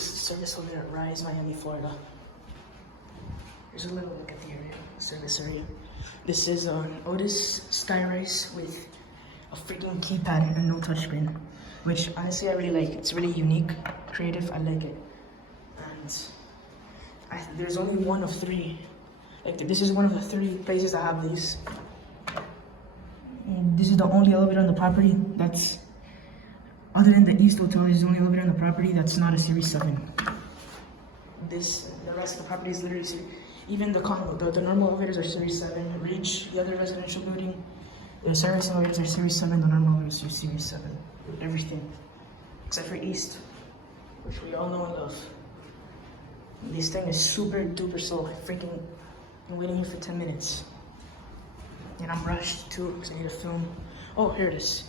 This is service over at Rise, Miami, Florida. Here's a little look at the area, service area. This is an Otis Skyrise with a freaking keypad and no touchscreen, which honestly I really like. It's really unique, creative. I like it. And there's only one of three. Like this is one of the 3 places that have these. And this is the only elevator on the property that's, other than the East Hotel, this is the only elevator on the property that's not a Series 7. The rest of the property is literally, even the condo, the normal elevators are Series 7. Reach, the other residential building, the service elevators are Series 7, the normal elevators are Series 7. Everything. Except for East, which we all know and love. This thing is super duper slow. I'm waiting here for 10 minutes. And I'm rushed too, because I need to film. Oh, here it is.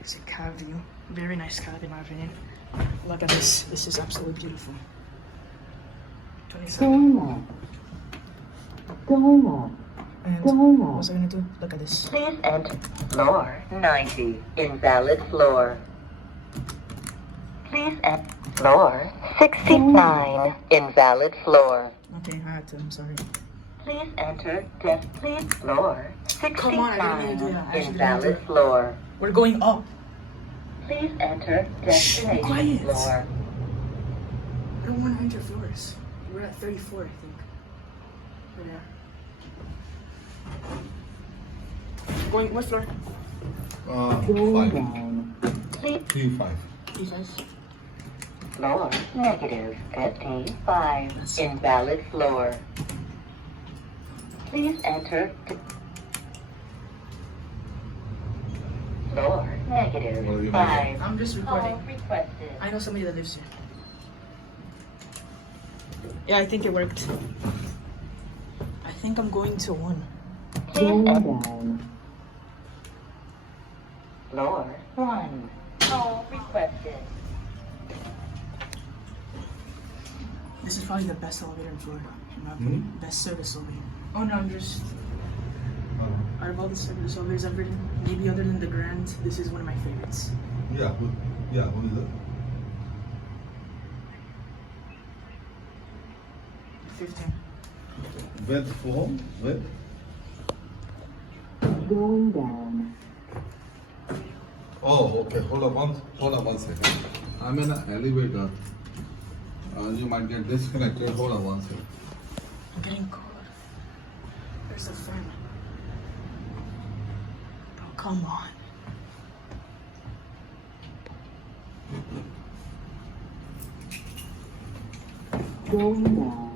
It's a cab view. Very nice cab in my opinion. Look at this. This is absolutely beautiful. 27. And what was I gonna do? Look at this. Please enter floor 90, invalid floor. Please enter floor 69, invalid floor. Okay, I had to. I'm sorry. Please enter please floor 69, Come on, I didn't mean to do that. invalid floor. We're going up. Please enter destination quiet. floor. I don't want to enter floors. We're at 34, I think. Yeah. Going what floor? 5. P5. P5. Floor negative 55, invalid floor. Please enter floor negative 5. I'm just recording. Call requested. I know somebody that lives here. Yeah, I think it worked. I think I'm going to 1. Floor 1. Call requested. This is probably the best elevator in Florida. In my opinion. Best service elevator. Oh no, I'm just... Out of all the service elevators I've ridden, maybe other than the Grand, this is one of my favorites. Yeah, what is it? 15. Bed for home? Bed? Going down. Oh, okay. Hold on one second. I'm in an elevator. You might get disconnected. Hold on one second. I'm getting cold. There's a fan. Bro, come on. Going down.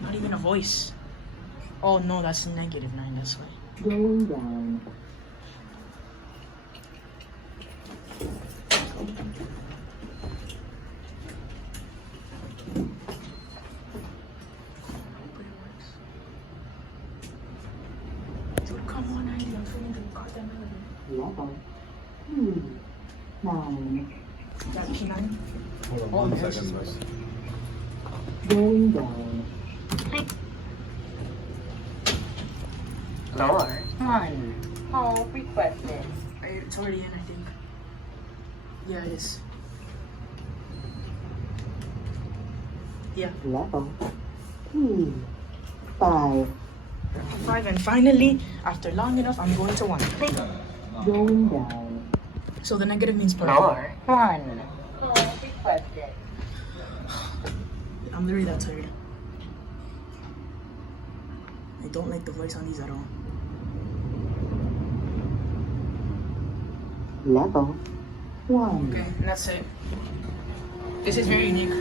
Not even a voice. Oh no, that's -9. That's why. Going down. Dude, come on, I'm feeling the goddamn elevator. Level 9. That P9? Hold on Oh, one there's second. this. Going down. Floor 1. Call requested. It's already in, I think. Yeah, it is. Yeah. Level 5. 5, and finally, after long enough, I'm going to 1. Going down. So the negative means positive. Floor 1. Call requested. I'm literally that tired. I don't like the voice on these at all. Level 1. Okay, and that's it. This is very unique.